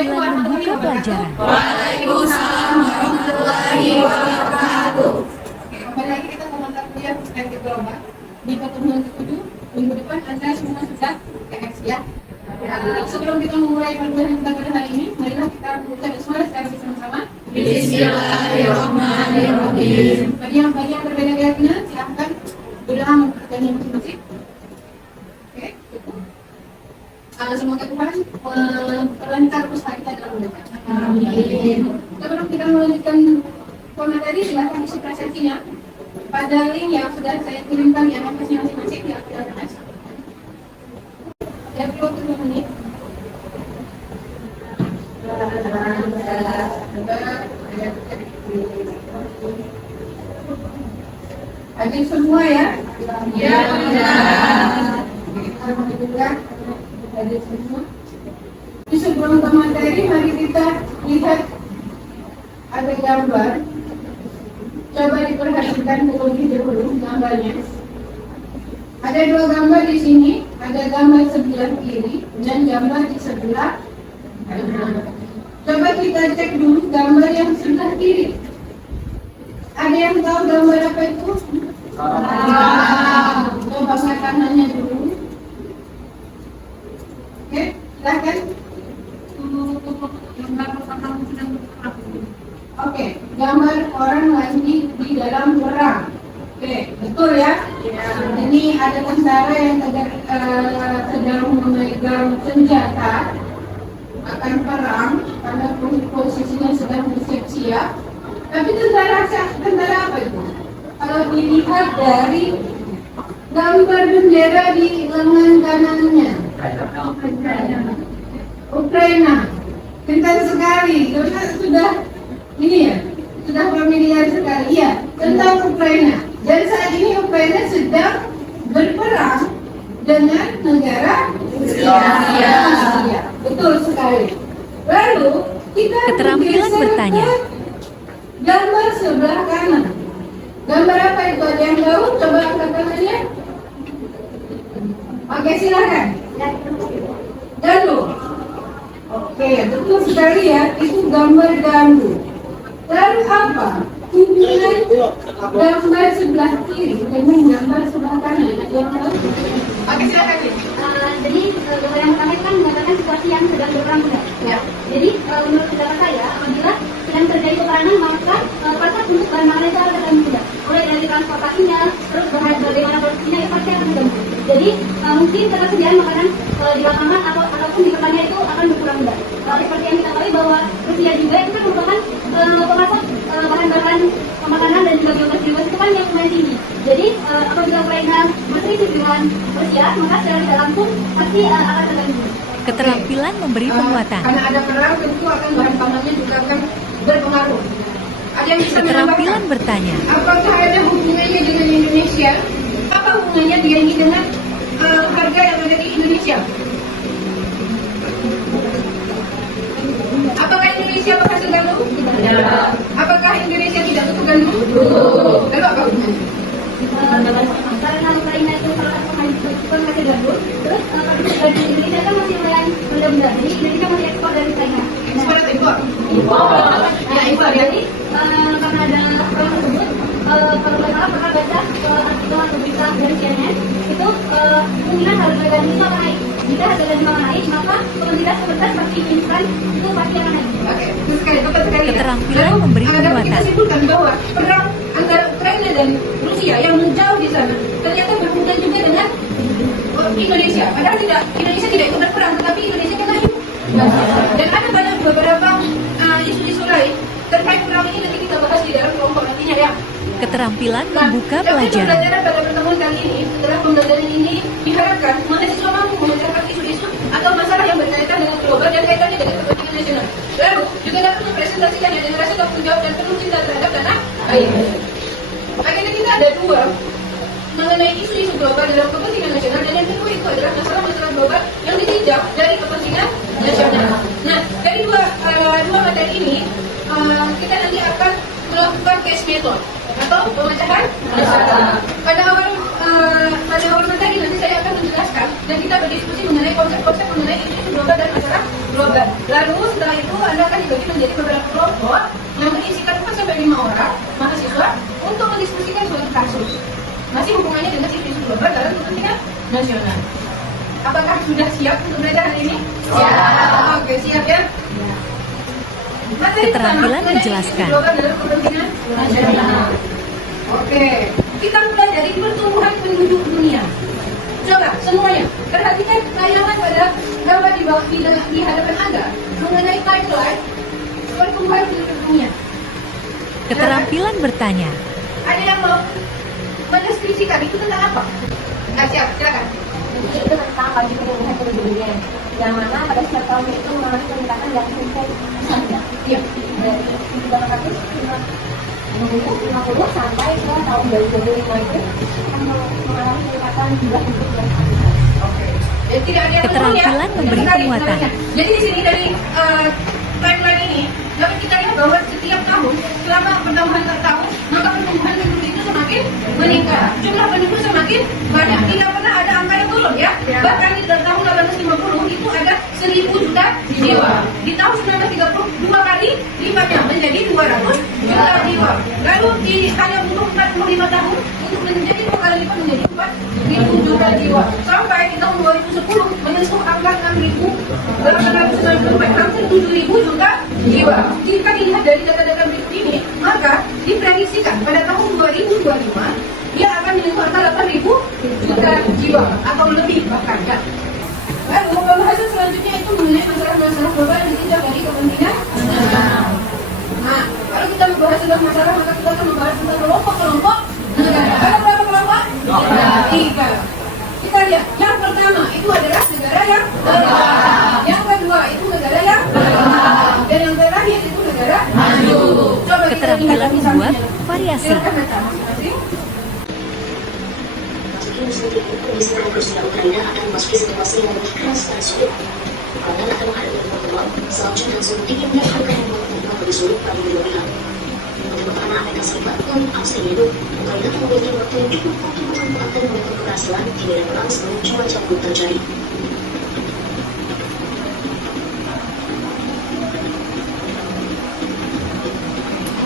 Keterampilan membuka pelajaran. Waalaikumsalam warahmatullahi wabarakatuh. Kembali lagi kita ke mata kuliah perspektif global. Di pertemuan ke-7 minggu depan Anda semua sudah PX ya. Sebelum kita memulai pelajaran kita pada hari ini, marilah kita mengucapkan suara secara bersama-sama. Bismillahirrahmanirrahim. Bagi yang berbeda keyakinan, silahkan berdoa dan masing-masing. Oke, itu. Semoga Tuhan memperlancar usaha kita dalam mendekat. Sebelum kita melanjutkan materi, silakan isi presentasinya pada link yang sudah saya kirimkan di aplikasi masing-masing di aplikasi. Ya, perlu 7 menit. Hadir semua ya? Ya, alhamdulillah. Hadir semua. Di sebelum ke materi, mari kita lihat ada gambar. Coba diperhatikan terlebih dahulu gambarnya. Ada 2 gambar di sini, ada gambar sebelah kiri dan gambar di sebelah kanan. Coba kita cek dulu gambar yang sebelah kiri. Ada yang tahu gambar apa itu? Coba kanannya dulu. Oke, silakan. Oke, gambar orang lagi di dalam perang. Oke, betul ya? Ini ada tentara yang sedang memegang senjata akan perang karena posisinya sedang bersiap-siap. Tapi tentara apa itu? Kalau dilihat dari gambar bendera di lengan kanannya, Ukraina. Pintar sekali, karena sudah familiar sekali. Ya, tentang Ukraina. Dan saat ini Ukraina sedang berperang dengan negara Rusia. Betul sekali. Lalu kita Keterampilan bertanya. Gambar sebelah kanan. Gambar apa itu? Ada yang tahu? Coba angkat tangannya. Oke, silakan. Gandum. Oke, betul sekali ya. Itu gambar gandum. Lalu apa hubungan gambar sebelah kiri dengan gambar sebelah kanan? Ada yang tahu? Oke, silakan. Jadi gambar yang pertama itu kan menggambarkan situasi yang sedang berperang juga. Ya. Jadi menurut pendapat saya, apabila sedang terjadi peperangan, maka proses untuk bahan makanan itu akan terganggu juga. Mulai dari transportasinya, terus bagaimana produksinya itu pasti akan terganggu. Jadi mungkin ketersediaan makanan di lapangan ataupun di tempatnya itu akan berkurang juga. Seperti yang kita ketahui bahwa Rusia juga itu kan merupakan pemasok bahan-bahan makanan dan juga biogas itu kan yang lumayan tinggi. Jadi apabila Ukraina berselisih dengan Rusia, maka secara tidak langsung pasti akan terganggu. Keterampilan memberi penguatan. Karena ada perang, tentu akan bahan pangannya juga akan berpengaruh. Ada yang bisa Keterampilan bertanya. Apakah ada hubungannya dengan Indonesia? Apa hubungannya dia ini dengan harga yang ada di Indonesia? Apakah Indonesia berhasil gandum? Tidak. Apakah Indonesia tidak butuh gandum? Lalu apa hubungannya? Karena Ukraina itu salah satu penghasil gandum, terus gandum Indonesia kan masih lumayan benda-benda. Jadi Indonesia masih ekspor dari Ukraina. Ekspor atau impor? Ya, impor. Jadi karena ada perang tersebut, kalau nggak salah pernah baca artikel atau berita dari CNN itu kemungkinan harga gandum itu akan naik. Jika harga gandum akan naik, maka komoditas seperti instan itu pasti akan naik. Oke, tepat sekali. Keterampilan memberi Dapat penguatan. kita simpulkan bahwa perang antara Ukraina dan Rusia yang menjauh di sana ternyata berhubungan juga dengan Indonesia. Padahal Indonesia tidak ikut berperang, tetapi Indonesia kan maju. Dan ada banyak beberapa isu-isu lain terkait perang ini, nanti kita bahas di dalam kelompok nantinya ya. Keterampilan membuka Tapi pelajaran. pembelajaran pada pertemuan kali ini, setelah pembelajaran ini diharapkan mahasiswa mampu memecahkan isu-isu atau masalah yang berkaitan dengan global dan kaitannya dengan kepentingan nasional. Lalu juga dapat mempresentasikan dengan rasa tanggung jawab dan penuh cinta terhadap tanah air. Akhirnya kita ada 2 mengenai isu-isu global dalam kepentingan nasional, dan yang kedua itu adalah masalah-masalah global yang ditinjau dari kepentingan nasional. Nah, dari dua materi ini kita nanti akan melakukan case method atau pemecahan masalah. Pada awal materi nanti saya akan menjelaskan dan kita berdiskusi mengenai konsep-konsep mengenai isu global dan masalah global. Lalu setelah itu Anda akan dibagi menjadi beberapa kelompok yang berisikan 4 sampai 5 orang mahasiswa untuk mendiskusikan suatu kasus. Masih hubungannya dengan isu global dalam kepentingan nasional. Apakah sudah siap untuk belajar hari ini? Siap. Oke, siap ya. Materi Keterampilan pertama, menjelaskan. isu global dalam kepentingan nasional. Oke, kita mulai dari pertumbuhan penduduk dunia. Coba semuanya perhatikan tayangan pada gambar di bawah di hadapan Anda mengenai timeline pertumbuhan penduduk dunia. Keterampilan bertanya. Ada yang mau mendeskripsikan itu tentang apa? Nah, siap, silakan. Itu tentang bagi pertumbuhan penduduk dunia, yang mana pada setiap tahun itu mengalami peningkatan yang signifikan. Iya. Dari 1950 sampai ke tahun 2025 itu akan mengalami peningkatan jumlah penduduk yang sangat besar. Oke. Jadi tidak ada yang Keterampilan turun, memberi Sekali, penguatan. sebenarnya. Jadi di sini dari timeline ini dapat kita lihat bahwa setiap tahun selama pertambahan per tahun maka pertumbuhan penduduk itu semakin meningkat. Jumlah penduduk semakin banyak. Tidak pernah ada angka yang turun ya. Bahkan di tahun 1850 itu ada 1000 juta jiwa. Di tahun 1930 dua kali lipatnya menjadi 200 juta jiwa. Lalu di hanya butuh 45 tahun untuk menjadi dua kali lipat menjadi 4.000 juta jiwa. Sampai di tahun 2010 menyentuh angka 6.894 hampir 7.000 juta jiwa. Jika dilihat dari data-data berikut ini, maka diprediksikan pada tahun 2025 dia akan menyentuh angka 8.000 juta jiwa atau lebih bahkan ya. Lalu pembahasan selanjutnya itu mengenai masalah-masalah global yang tidak dari kepentingan nasional. Nah, kalau kita membahas tentang masalah, maka kita akan membahas tentang kelompok-kelompok negara. Ada berapa kelompok? 3. Kita lihat, yang pertama itu adalah negara yang berkembang. Yang kedua itu negara yang berkembang. Dan yang terakhir itu negara maju. Coba kita lihat Keterampilan membuat variasi. Silakan baca masing-masing. Musim ini kondisi Rusia Ukraina akan memasuki situasi yang lebih keras dan sulit. Ukraina akan menghadapi pertemuan salju dan suhu dingin yang akan membuat hubungan lebih sulit bagi kedua pihak. Untuk pertahanan Amerika Serikat dan Australia itu, Ukraina akan memiliki waktu yang cukup untuk memanfaatkan momentum keberhasilan di medan perang sebelum cuaca buruk terjadi.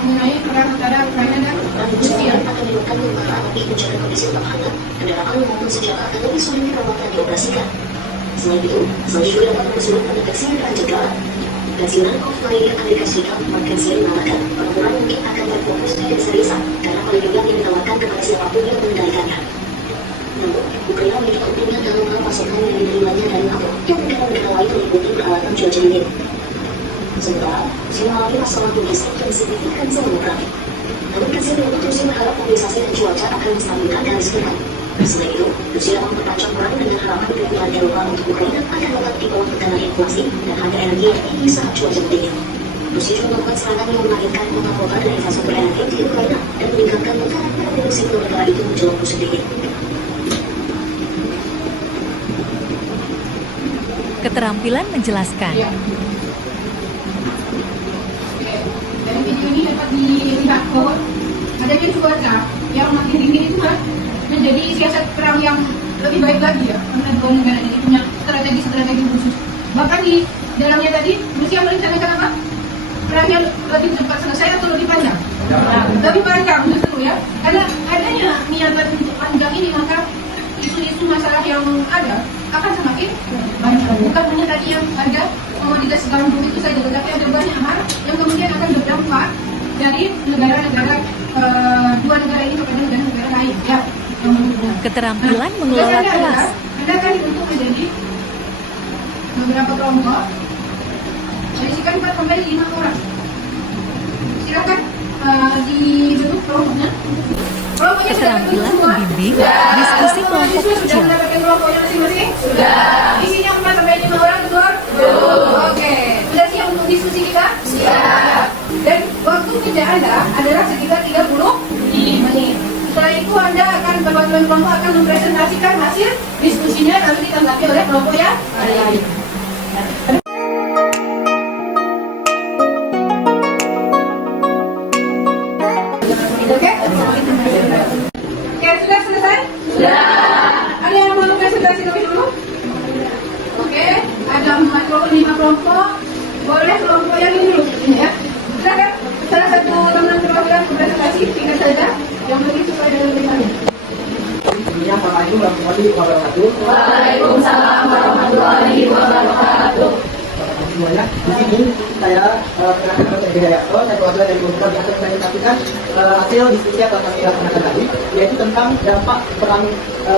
Mengenai perang antara Ukraina dan Rusia. Akan menyebabkan kemarahan lebih menjaga kondisi tetap hangat, kendaraan maupun senjata akan lebih sulit dirawat dan dioperasikan. Selain itu, salju juga dapat mempersulit pendeteksi dan pencegahan. Pensiunan Australia Amerika Serikat Mark Kensey mengatakan pertempuran mungkin akan terfokus di desa desa karena pelindungan yang ditawarkan kepada siapapun yang mengendalikannya. Namun, Ukraina memiliki keuntungan dalam hal pasokan yang diterimanya dari NATO yang negara-negara lain meliputi peralatan cuaca dingin. Sementara, Rusia mengalami masalah logistik yang signifikan selama perang. Namun Kensey menyebut Rusia berharap mobilisasi dan cuaca akan menstabilkan dan sehat. Selain itu, Rusia akan memperpanjang perang dengan harapan kebutuhan Eropa untuk Ukraina akan dapat di bawah tekanan inflasi dan harga energi yang tinggi saat cuaca dingin. Rusia juga melakukan serangan yang mengagetkan kota-kota dan infrastruktur energi di Ukraina dan meningkatkan tekanan pada produksi kedua negara itu menjelang musim dingin. Keterampilan menjelaskan. Ya. Dari video ini dapat dilihat bahwa adanya cuaca yang makin dingin itu kan menjadi siasat perang yang lebih baik lagi ya, karena dua negara ini punya strategi khusus. Bahkan di dalamnya tadi Rusia merencanakan apa? Perangnya lebih cepat selesai atau lebih panjang? Lebih panjang justru ya, karena adanya niatan panjang ini maka isu-isu masalah yang ada akan semakin banyak. Bukan hanya tadi yang ada komoditas gandum itu saja, tetapi ada banyak hal yang kemudian akan berdampak dari negara-negara dua negara ini kepada negara lain. Ya. Keterampilan mengelola kelas. Anda akan dibentuk menjadi beberapa kelompok, berisikan 4 sampai 5 orang. Silakan dibentuk kelompoknya. Keterampilan membimbing diskusi kelompok kecil. Sudah mendapatkan kelompoknya masing-masing? Sudah. Isinya 4 sampai 5 orang, betul? Oke. Sudah siap untuk diskusi kita? Siap. Dan waktu kerja Anda adalah sekitar 30 menit. Setelah itu Anda akan perwakilan kelompok akan mempresentasikan hasil diskusinya lalu ditanggapi oleh kelompok yang lain. Oke? Oke, sudah selesai? Sudah. Ada yang mau presentasi lebih dulu? Oke, ada 5 kelompok boleh kelompok yang ini dulu ya. Silakan salah satu teman perwakilan presentasi singkat saja yang lebih sesuai dengan temanya. Assalamualaikum warahmatullahi wabarakatuh. Waalaikumsalam warahmatullahi wabarakatuh. Semuanya, di sini saya Penasihat Hidayatto, saya perwakilan dari Bogor yang akan menyampaikan hasil diskusi yang kami laksanakan tadi, yaitu tentang dampak perang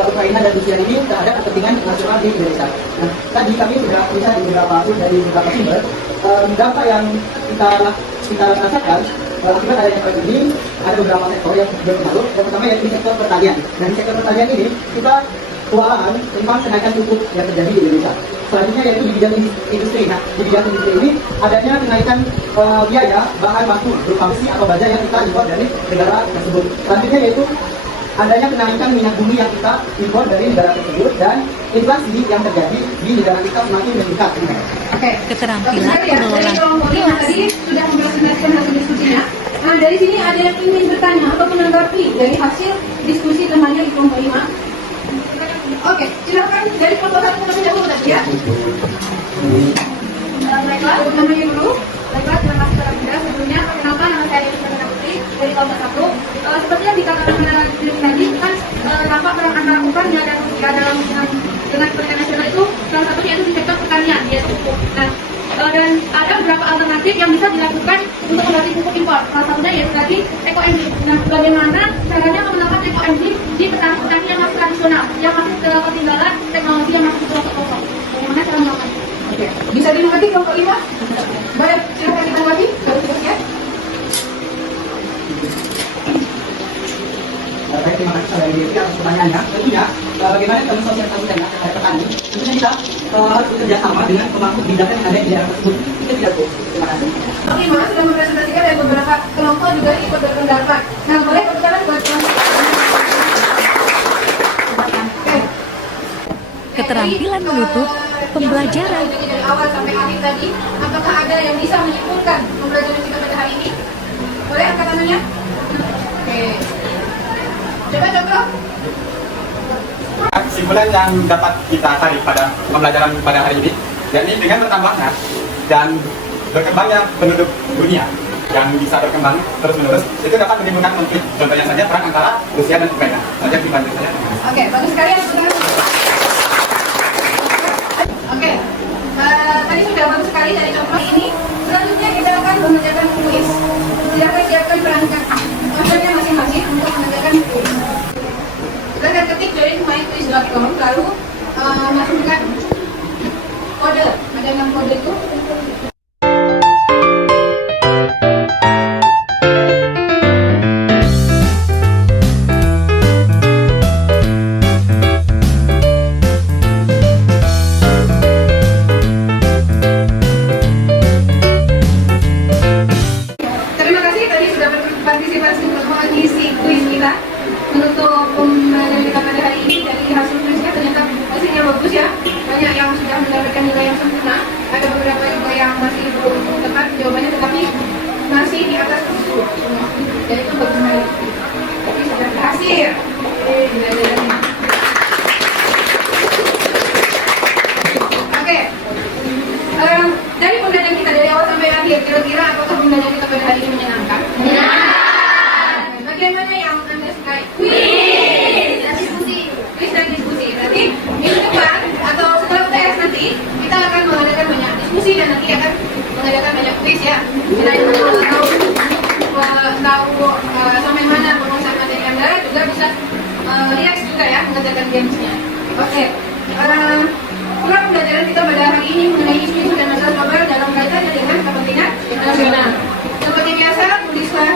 Ukraina dan Rusia ini terhadap kepentingan nasional di Indonesia. Nah, tadi kami sudah bisa di beberapa sumber dampak yang kita rasakan akibat adanya perang ini. Ada beberapa sektor yang berpengaruh. Yang pertama yaitu sektor pertanian. Dan di sektor pertanian ini kita kewalahan tentang kenaikan pupuk yang terjadi di Indonesia. Selanjutnya yaitu di bidang industri. Nah, di bidang industri ini adanya kenaikan biaya bahan baku berupa besi atau baja yang kita impor dari negara tersebut. Selanjutnya yaitu adanya kenaikan minyak bumi yang kita impor dari negara tersebut dan inflasi yang terjadi di negara kita semakin meningkat. Oke. Keterampilan Dari mengelola kelompok lima kelas. tadi sudah mempresentasikan hasil diskusinya. Nah, dari sini ada yang ingin bertanya atau menanggapi dari hasil diskusi temannya di kelompok 5. Oke, silakan dari kelompok 1 namanya dulu tadi ya. Baiklah, namanya dulu. Baiklah, terima kasih para bunda. Sebelumnya, perkenalkan nama saya Yusuf Putri dari kelompok 1. Seperti yang dikatakan tadi kan dampak perang antara Ukraina dan Rusia dalam dengan kepentingan nasional itu salah satunya itu di sektor pertanian, yaitu pupuk. Nah, dan ada beberapa alternatif yang bisa dilakukan untuk mengganti pupuk impor. Salah satunya yaitu tadi ekoenzim. Nah, bagaimana caranya menggunakan ekoenzim di petani-petani yang masih tradisional, yang masih ketinggalan teknologi yang masih pelosok-pelosok. Bagaimana cara melakukannya? Oke, bisa dimengerti kelompok 5? Baik, silakan ditanggapi. Berikutnya. Baik, terima kasih dari Devi atas pertanyaannya. Tentunya bagaimana kami sosialisasikan terhadap petani? Tentunya kita harus bekerja sama dengan pemangku kebijakan yang ada di daerah tersebut. Itu tidak cukup. Terima kasih. Oke, Mas sudah mempresentasikan dari beberapa kelompok juga ikut berpendapat. Nah, boleh pertanyaan buat kelompok. Oke. Keterampilan menutup pembelajaran. Dari awal sampai akhir tadi, apakah ada yang bisa menyimpulkan pembelajaran kita pada hari ini? Boleh angkat tangannya? Oke. Coba. Kesimpulan yang dapat kita tarik pada pembelajaran pada hari ini, yakni dengan bertambahnya dan berkembangnya penduduk dunia yang bisa berkembang terus-menerus, itu dapat menimbulkan konflik. Contohnya saja perang antara Rusia dan Ukraina. Saja dibantu saja. Oke, bagus sekali ya. Oke, tadi sudah bagus sekali dari contoh ini. Selanjutnya kita akan mengerjakan kuis. Silakan siapkan perangkat kontennya masing-masing untuk mengerjakan kuis. Silakan ketik join myquiz.com lalu masukkan kode. Ada 6 kode itu. Terima kasih tadi sudah berpartisipasi untuk mengisi kuis kita. Menutup pembelajaran kita pada hari ini, dari hasil kuisnya ternyata hasilnya bagus ya. Banyak yang sudah mendapatkan nilai yang sempurna. Ada beberapa juga yang masih belum tepat jawabannya, tetapi masih di atas 10 semua. Dan itu bagus sekali. Tapi sudah berhasil. Belajarannya. Oke. Dari pembelajaran kita dari awal sampai akhir, kira-kira apakah pembelajaran kita pada hari ini menyenangkan? Bagaimana yang Anda sukai? Kuis dan diskusi. Berarti minggu depan atau setelah UTS nanti kita akan mengadakan banyak diskusi dan nanti akan mengadakan banyak kuis ya. Kita tahu sampai mana pengusahaan materi Anda juga bisa relax juga ya mengerjakan gamesnya. Oke. Pulang pembelajaran kita pada hari ini mengenai isu-isu dan masalah global dalam kaitannya dengan kepentingan nasional. Seperti biasa, tulislah